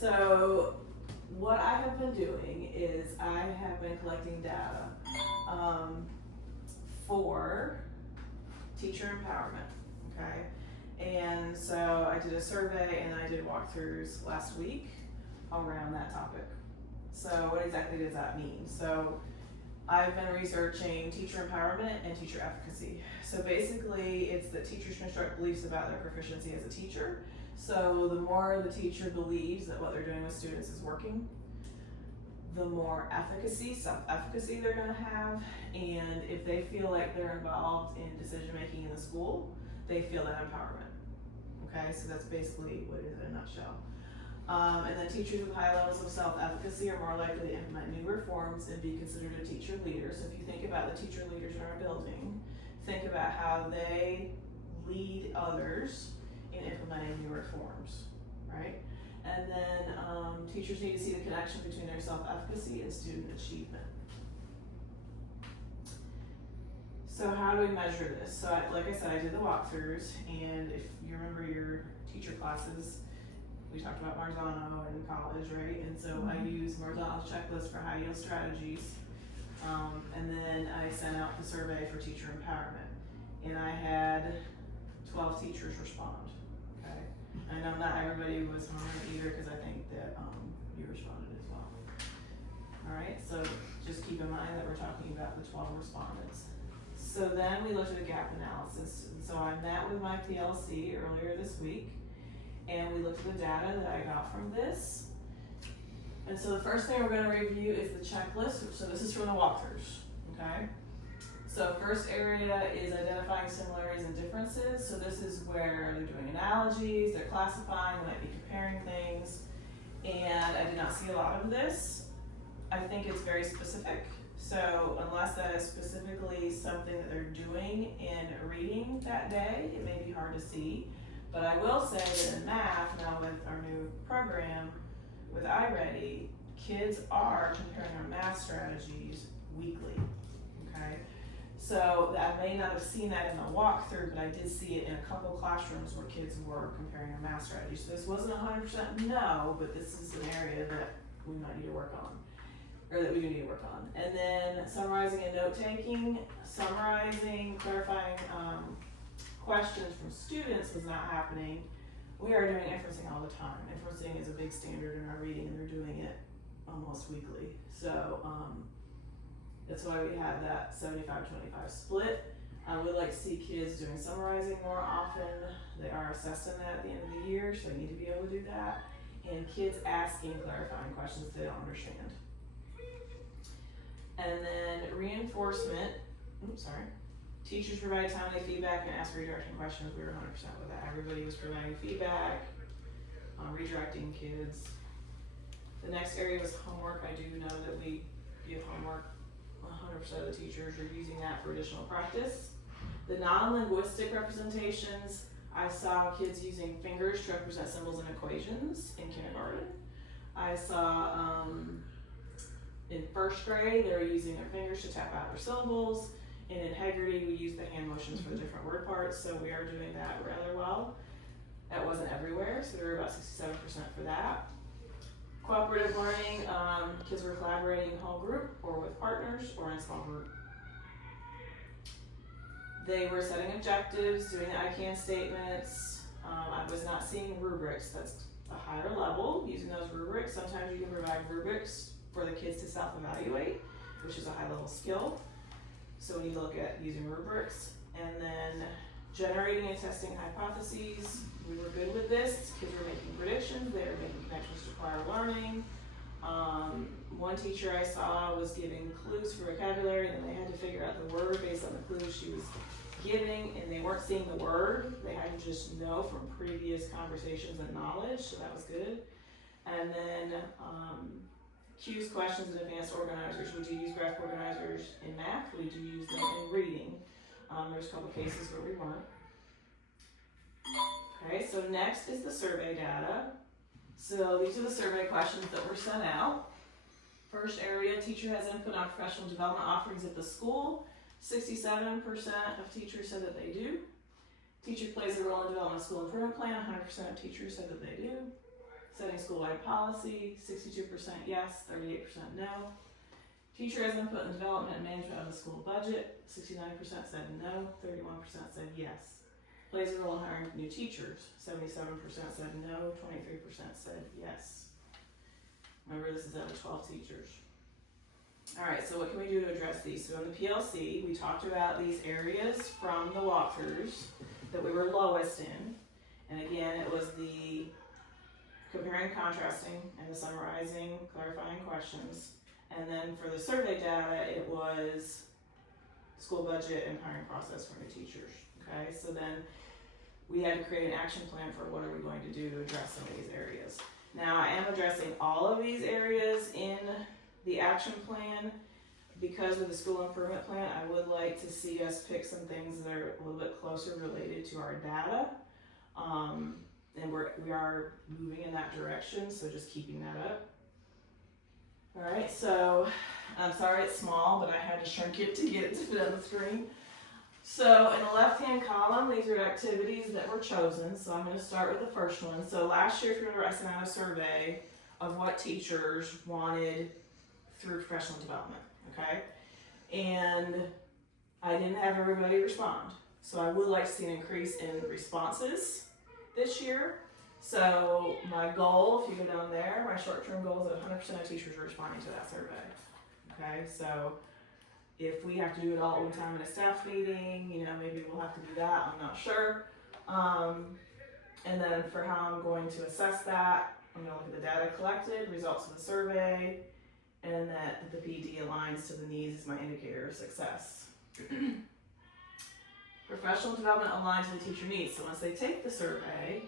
so what I have been doing is I have been collecting data for teacher empowerment, okay? And so I did a survey and I did walkthroughs last week around that topic. So what exactly does that mean? So I've been researching teacher empowerment and teacher efficacy. So basically it's that teachers construct beliefs about their proficiency as a teacher. So the more the teacher believes that what they're doing with students is working, the more efficacy, self-efficacy they're gonna have. And if they feel like they're involved in decision making in the school, they feel that empowerment. Okay, so that's basically what it is in a nutshell. And then teachers with high levels of self-efficacy are more likely to implement new reforms and be considered a teacher leader. So if you think about the teacher leaders in our building, think about how they lead others in implementing new reforms, right? And then teachers need to see the connection between their self-efficacy and student achievement. So how do we measure this? So like I said, I did the walkthroughs, and if you remember your teacher classes, we talked about Marzano in college, right? And so I used Marzano's checklist for high yield strategies. And then I sent out the survey for teacher empowerment. And I had 12 teachers respond, okay? I know not everybody was on it either, because I think that you responded as well. All right, so just keep in mind that we're talking about the 12 respondents. So then we looked at a gap analysis. And so I met with my PLC earlier this week, and we looked at the data that I got from this. And so the first thing we're gonna review is the checklist. So this is from the walkthroughs, okay? So first area is identifying similarities and differences. So this is where they're doing analogies, they're classifying, they might be comparing things. And I did not see a lot of this. I think it's very specific. So unless that is specifically something that they're doing in reading that day, it may be hard to see. But I will say that in math, now with our new program, with iReady, kids are comparing our math strategies weekly, okay? So I may not have seen that in the walkthrough, but I did see it in a couple classrooms where kids were comparing our math strategies. So this wasn't 100% no, but this is an area that we might need to work on, or that we do need to work on. And then summarizing and note-taking, clarifying questions from students was not happening. We are doing inferencing all the time. Inferencing is a big standard in our reading, and they're doing it almost weekly. So that's why we have that 75-25 split. I would like to see kids doing summarizing more often. They are assessed in that at the end of the year, so they need to be able to do that. And kids asking clarifying questions they don't understand. And then reinforcement, teachers provide timely feedback and ask redirection questions. We were 100% with that. Everybody was providing feedback, redirecting kids. The next area was homework. I do know that we give homework. 100% of the teachers are using that for additional practice. The non-linguistic representations, I saw kids using fingers to represent symbols and equations in kindergarten. I saw in first grade, they were using their fingers to tap out their syllables. In integrity, we use the hand motions for the different word parts, so we are doing that rather well. That wasn't everywhere, so there were about 67% for that. Cooperative learning, kids were collaborating in whole group or with partners or in small group. They were setting objectives, doing the I can statements. I was not seeing rubrics. That's a higher level, using those rubrics. Sometimes you can provide rubrics for the kids to self-evaluate, which is a high level skill. So we need to look at using rubrics. And then generating and testing hypotheses. We were good with this. Kids were making predictions. They were making connections to prior learning. One teacher I saw was giving clues for vocabulary, and they had to figure out the word based on the clues she was giving, and they weren't seeing the word. They had to just know from previous conversations and knowledge, so that was good. And then cues, questions, and advanced organizers. We do use graphic organizers in math. We do use them in reading. There's a couple cases where we weren't. Okay, so next is the survey data. So these are the survey questions that were sent out. First area, teacher has input on professional development offerings at the school. 67% of teachers said that they do. Teacher plays a role in developing a school improvement plan. 100% of teachers said that they do. Setting school-wide policy, 62% yes, 38% no. Teacher has input in the development and management of the school budget, 69% said no, 31% said yes. Plays a role in hiring new teachers, 77% said no, 23% said yes. Remember, this is out of 12 teachers. Alright, so what can we do to address these? So in the PLC, we talked about these areas from the walkthroughs that we were lowest in. And again, it was the comparing, contrasting, and the summarizing, clarifying questions. And then for the survey data, it was school budget and hiring process for new teachers. Okay, so then we had to create an action plan for what are we going to do to address some of these areas. Now, I am addressing all of these areas in the action plan. Because of the school improvement plan, I would like to see us pick some things that are a little bit closer related to our data. And we are moving in that direction, so just keeping that up. Alright, so I'm sorry it's small, but I had to shrink it to get it to fit on the screen. So in the left-hand column, these are activities that were chosen. So I'm going to start with the first one. So last year, if you remember, I sent out a survey of what teachers wanted through professional development, okay? And I didn't have everybody respond. So I would like to see an increase in responses this year. So my goal, if you go down there, my short-term goal is that 100% of teachers are responding to that survey, okay? So if we have to do it all at one time in a staff meeting, you know, maybe we'll have to do that, I'm not sure. And then for how I'm going to assess that, I'm gonna look at the data collected, results of the survey, and that the PD aligns to the needs as my indicator of success. Professional development aligns to the teacher needs. So once they take the survey,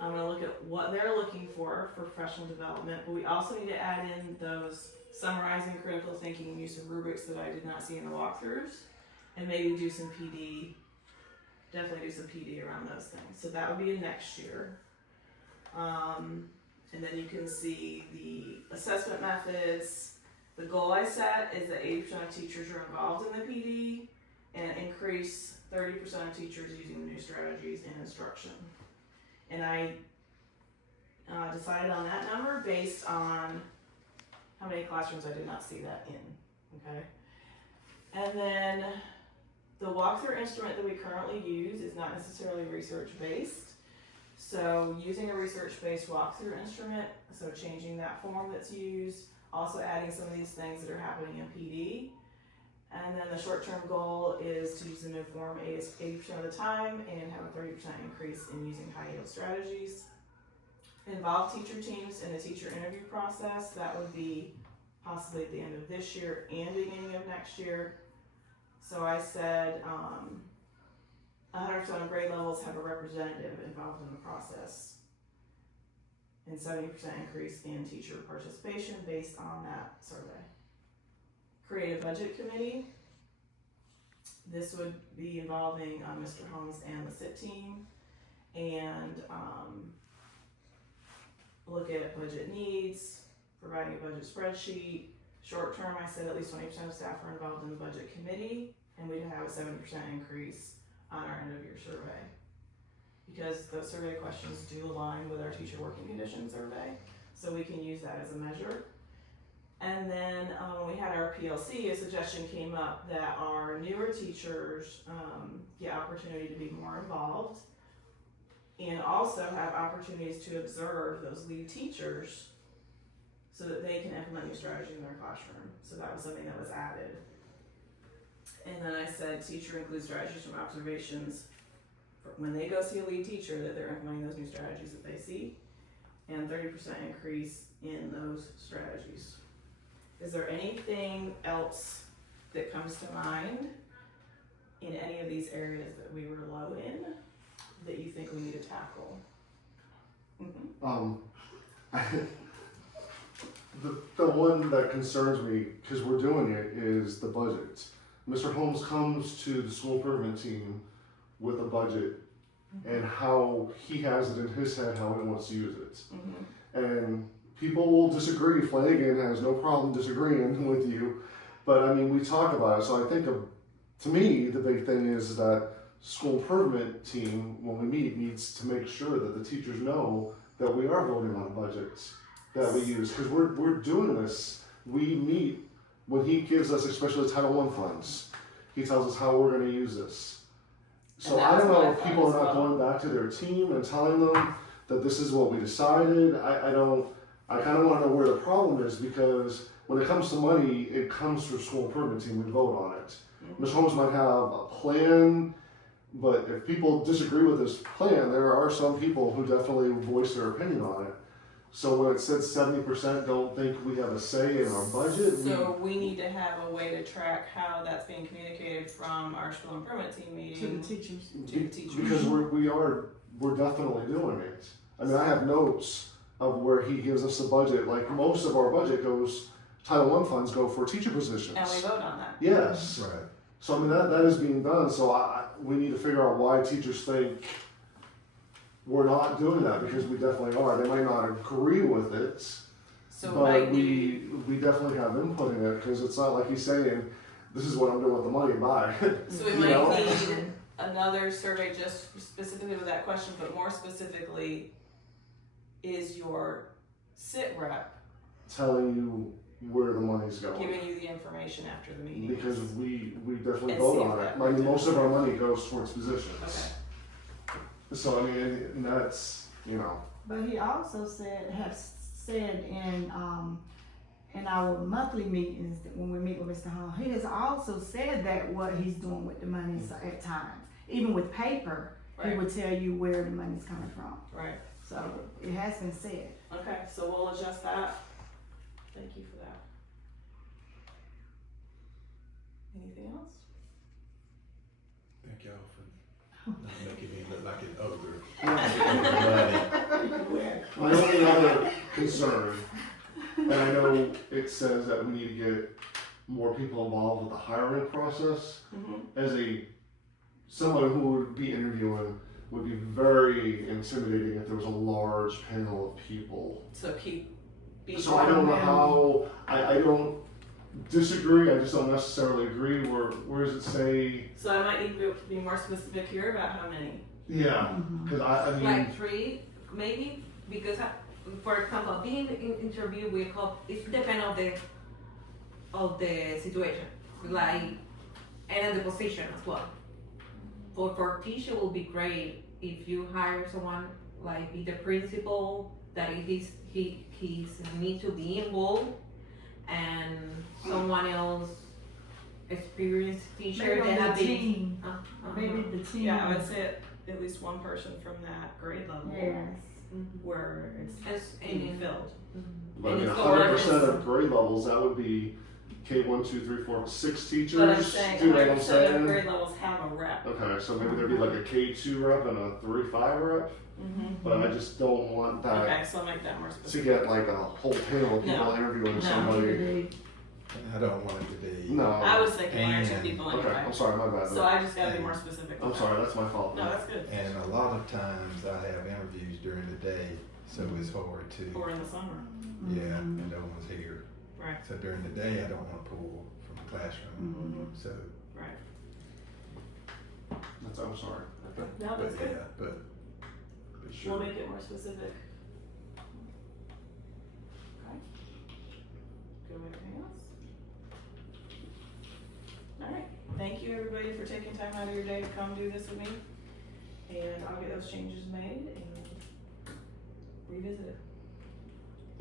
I'm gonna look at what they're looking for professional development, but we also need to add in those summarizing, critical thinking, and use of rubrics that I did not see in the walkthroughs, and maybe do some PD, definitely do some PD around those things. So that would be next year. And then you can see the assessment methods. The goal I set is that 80% of teachers are involved in the PD, and increase 30% of teachers using the new strategies in instruction. And I decided on that number based on how many classrooms I did not see that in, okay? And then the walkthrough instrument that we currently use is not necessarily research-based. So using a research-based walkthrough instrument, so changing that form that's used, also adding some of these things that are happening in PD. And then the short-term goal is to use the new form 80% of the time and have a 30% increase in using high-yield strategies. Involve teacher teams in the teacher interview process. That would be possibly at the end of this year and beginning of next year. So I said 100% of grade levels have a representative involved in the process, and 70% increase in teacher participation based on that survey. Create a budget committee. This would be involving Mr. Holmes and the SIT team, and look at budget needs, providing a budget spreadsheet. Short term, I said at least 20% of staff are involved in the budget committee, and we'd have a 70% increase on our end of year survey. Because those survey questions do align with our teacher working condition survey, so we can use that as a measure. And then when we had our PLC, a suggestion came up that our newer teachers get opportunity to be more involved, and also have opportunities to observe those lead teachers so that they can implement new strategies in their classroom. So that was something that was added. And then I said teacher includes strategies from observations when they go see a lead teacher, that they're implementing those new strategies that they see, and 30% increase in those strategies. Is there anything else that comes to mind in any of these areas that we were low in that you think we need to tackle? The one that concerns me, because we're doing it, is the budget. Mr. Holmes comes to the school improvement team with a budget and how he has it in his head, how he wants to use it. And people will disagree. Flanagan has no problem disagreeing with you, but I mean, we talk about it. So I think, to me, the big thing is that school improvement team, when we meet, needs to make sure that the teachers know that we are voting on budgets that we use, because we're doing this. We meet, when he gives us, especially Title I funds, he tells us how we're gonna use this. So And that I don't was know my if thought people as are not well. going back to their team and telling them that this is what we decided. I kind of want to know where the problem is, because when it comes to money, it comes through school improvement team. We vote on it. Ms. Holmes might have a plan, but if people disagree with this plan, there are some people who definitely voice their opinion on it. So when it said 70% don't think we have a say in our budget, So we need to have a way to track how that's being communicated from our school improvement team meeting. To the teachers. To the teachers. because we're definitely doing it. I mean, I have notes of where he gives us a budget. Like most of our budget goes, Title I funds go for teacher positions. And we vote on that. Yes. Right. So I mean that is being done. So we need to figure out why teachers think we're not doing that, because we definitely are. They might not agree with it, So but might need, we definitely have input in it, because it's not like he's saying this is what I'm doing with the money. Bye. so we you might know? need another survey just specifically with that question, but more specifically, is your sit rep Telling you where the money's going. giving you the information after the meeting? Because we definitely And vote see if on that it. I mean, works. most of our money goes towards positions. Okay. So I mean, and that's, you know, But he also said in our monthly meetings, that when we meet with Mr. Holmes, he has also said that what he's doing with the money at times, even with paper, he Right. would tell you where the money's coming from. Right. So it has been said. Okay, so we'll adjust that. Thank you for that. Anything else? Thank y'all for not making me look like an ogre. my only other concern, and I know it says that we need to get more people involved with the hiring process. Mm-hmm. As someone who would be interviewing, would be very intimidating if there was a large panel of people. So be So I don't know how, I don't disagree, I just don't necessarily agree. Where does it say? So I might need to be more specific here about how many. Yeah, because I mean, Like 3, maybe, because for example, being interview we hope it depends of the situation, like and the position as well. For teacher will be great if you hire someone like be the principal that he's need to be involved, and someone else experienced teacher Maybe that on have the been team. Maybe the team. Yeah, I would say at least one person from that grade level Yes. where it's and being filled. but I And mean, it's 100% the of grade levels, that would be K1, 2, 3, 4, 6 teachers. But I'm saying Do you know what 100% I'm of saying? grade levels have a rep. Okay, so maybe there'd be like a K2 rep and a 3-5 rep, Mm-hmm. but I just don't want that Okay, so I'll make that more to specific. get like a whole panel of people No. interviewing No. somebody. I don't want it to be. No. I was thinking 1 or 2 And- people Okay, anyway. I'm sorry, my bad. So I just gotta be more specific. I'm with sorry, that's my fault. that. No, that's good. And a lot of times I have interviews during the day, so it's hard to, Or in the summer. yeah, and no one's here. Right. So during the day, I don't want to pull from the classroom, Mm-hmm. so, Right. I'm sorry. Okay. No, but that's good. yeah, but We'll sure. make it more specific. Okay. Good with anything else? Alright, thank you everybody for taking time out of your day to come do this with me. And I'll get those changes made and revisit it.